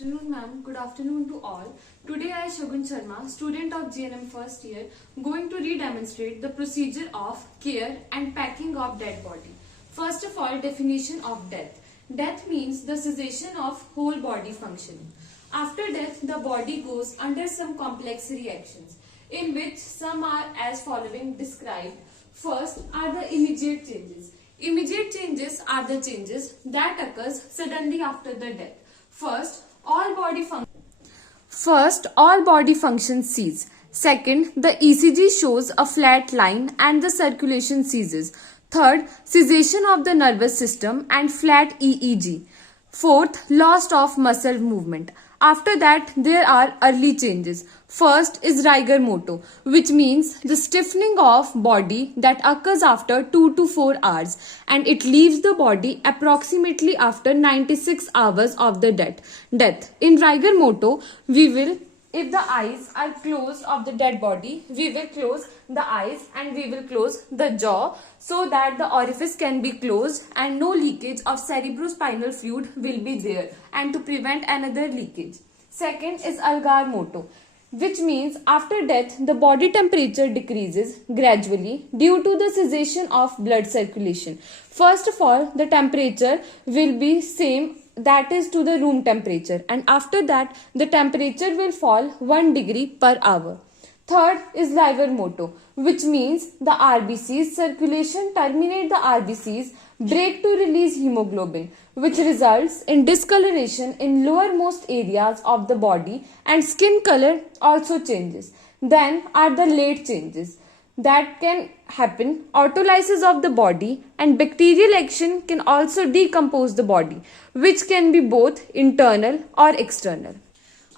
Afternoon, ma'am. Good afternoon to all. Today I, Shagun Sharma, student of GNM first year, going to re-demonstrate the procedure of care and packing of dead body. First of all, definition of death. Death means the cessation of whole body functioning. After death, the body goes under some complex reactions, in which some are as following described. First are the immediate changes. Immediate changes are the changes that occurs suddenly after the death. First, all body functions cease. Second, the ECG shows a flat line and the circulation ceases. Third, cessation of the nervous system and flat EEG. Fourth, loss of muscle movement. After that, there are early changes. First is rigor mortis, which means the stiffening of body that occurs after 2 to 4 hours, and it leaves the body approximately after 96 hours of the death. In rigor mortis, if the eyes are closed of the dead body, we will close the eyes and we will close the jaw so that the orifice can be closed and no leakage of cerebrospinal fluid will be there, and to prevent another leakage. Second is algar mortis, which means after death the body temperature decreases gradually due to the cessation of blood circulation. First of all, the temperature will be same, that is to the room temperature, and after that the temperature will fall 1 degree per hour. Third is rigor mortis, which means the RBCs circulation terminate the RBCs break to release hemoglobin, which results in discoloration in lowermost areas of the body, and skin color also changes. Then are the late changes that can happen. Autolysis of the body and bacterial action can also decompose the body, which can be both internal or external.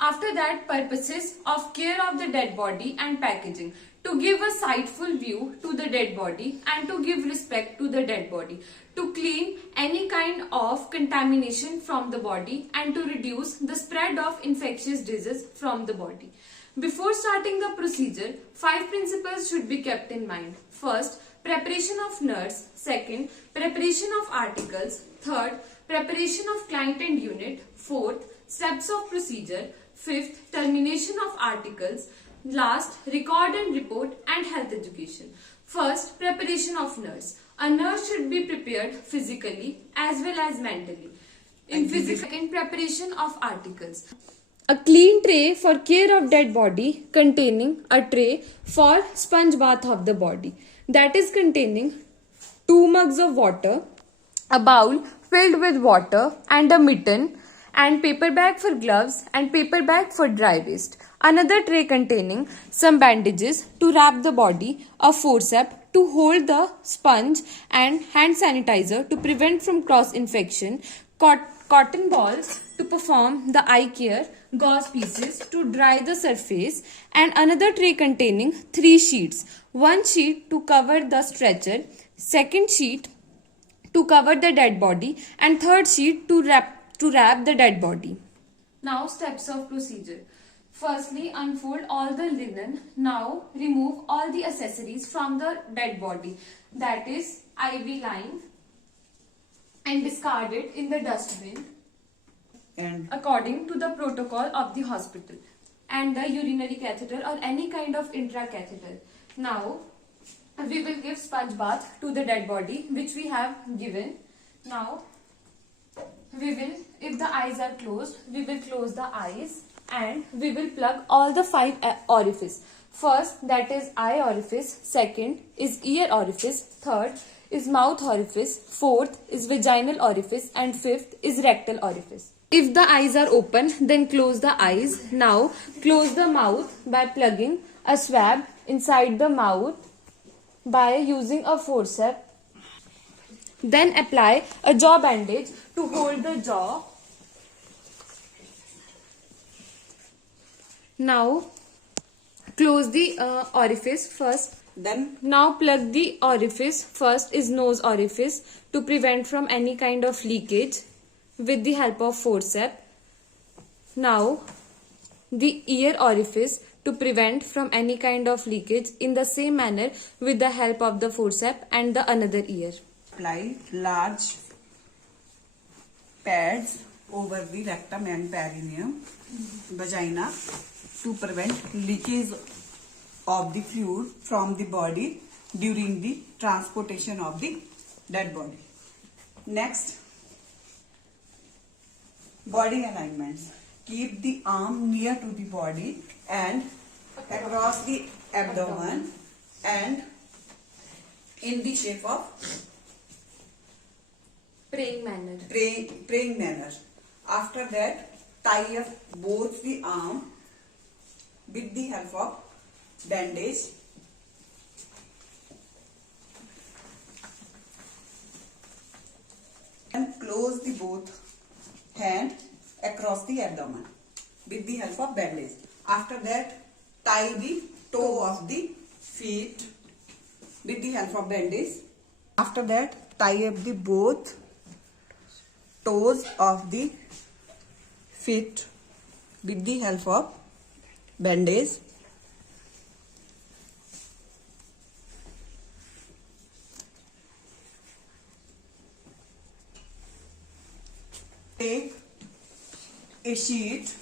After that, purposes of care of the dead body and packaging. To give a sightful view to the dead body and to give respect to the dead body. To clean any kind of contamination from the body and to reduce the spread of infectious disease from the body. Before starting the procedure, 5 principles should be kept in mind. First, preparation of nurse. Second, preparation of articles. Third, preparation of client and unit. Fourth, steps of procedure. Fifth, termination of articles. Last, record and report and health education. First, preparation of nurse. A nurse should be prepared physically as well as mentally. In physical, second, preparation of articles. A clean tray for care of dead body containing a tray for sponge bath of the body, that is containing 2 mugs of water, a bowl filled with water and a mitten, and paper bag for gloves and paper bag for dry waste. Another tray containing some bandages to wrap the body, a forceps to hold the sponge, and hand sanitizer to prevent from cross infection, cotton balls to perform the eye care, gauze pieces to dry the surface, and another tray containing 3 sheets. One sheet to cover the stretcher, second sheet to cover the dead body, and third sheet to wrap the dead body. Now, steps of procedure. Firstly, unfold all the linen. Now, remove all the accessories from the dead body, that is IV line, and discard it in the dustbin and according to the protocol of the hospital, and the urinary catheter or any kind of intracatheter. Now, we will give sponge bath to the dead body, which we have given. Now, we will, if the eyes are closed, we will close the eyes and we will plug all the 5 orifices. First, that is eye orifice. Second is ear orifice. Third is mouth orifice. Fourth is vaginal orifice. And fifth is rectal orifice. If the eyes are open, then close the eyes. Now, close the mouth by plugging a swab inside the mouth by using a forceps. Then apply a jaw bandage to hold the jaw. Now close the orifice first. Now plug the orifice. First is nose orifice to prevent from any kind of leakage with the help of forceps. Now the ear orifice to prevent from any kind of leakage in the same manner with the help of the forceps and the another ear. Apply large pads over the rectum and perineum, vagina, to prevent leakage of the fluid from the body during the transportation of the dead body. Next, body alignments. Keep the arm near to the body and across the abdomen and in the shape of Praying manner. praying manner. After that, tie up both the arm with the help of bandage. And close the both hand across the abdomen with the help of bandage. After that, tie the toe of the feet with the help of bandage. After that, tie up the both toes of the feet with the help of bandage. Take a sheet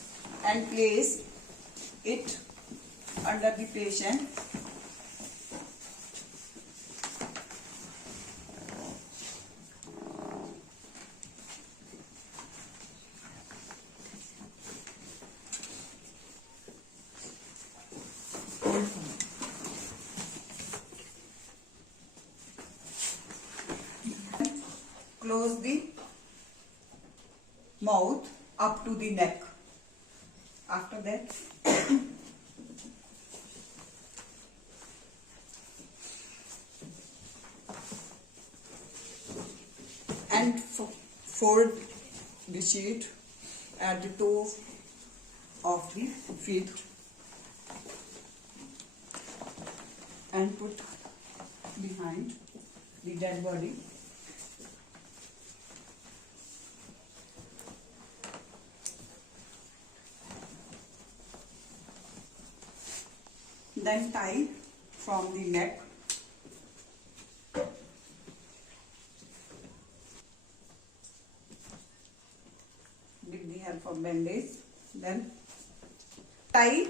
and place it under the patient. Close the mouth up to the neck. After that, and fold the sheet at the toe of the feet and put behind the dead body. Then tie from the neck with the help of bandage. Then tie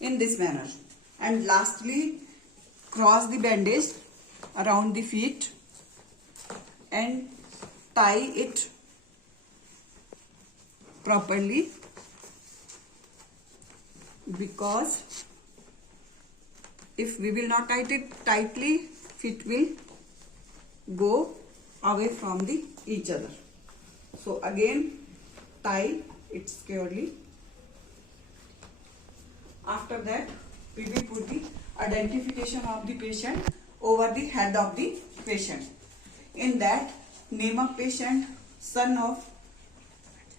in this manner, and lastly cross the bandage around the feet and tie it properly, because if we will not tie it tightly, feet will go away from the each other. So again, tie it securely. After that, we will put the identification of the patient over the head of the patient. In that, name of patient, son of,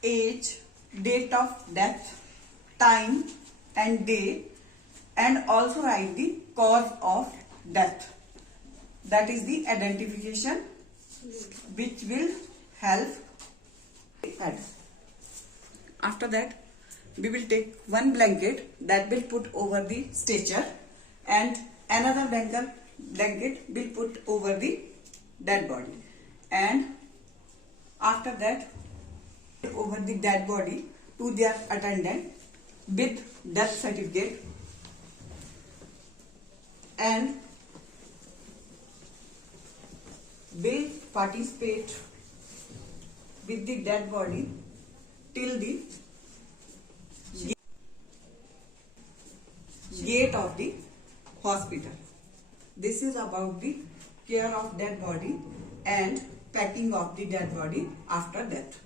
age, date of death, time and day, and also write the cause of death. That is the identification which will help head. After that, we will take one blanket that will put over the stretcher and another blanket will put over the dead body, and after that over the dead body to their attendant with death certificate, and they participate with the dead body till the gate of the hospital. This is about the care of dead body and packing of the dead body after death.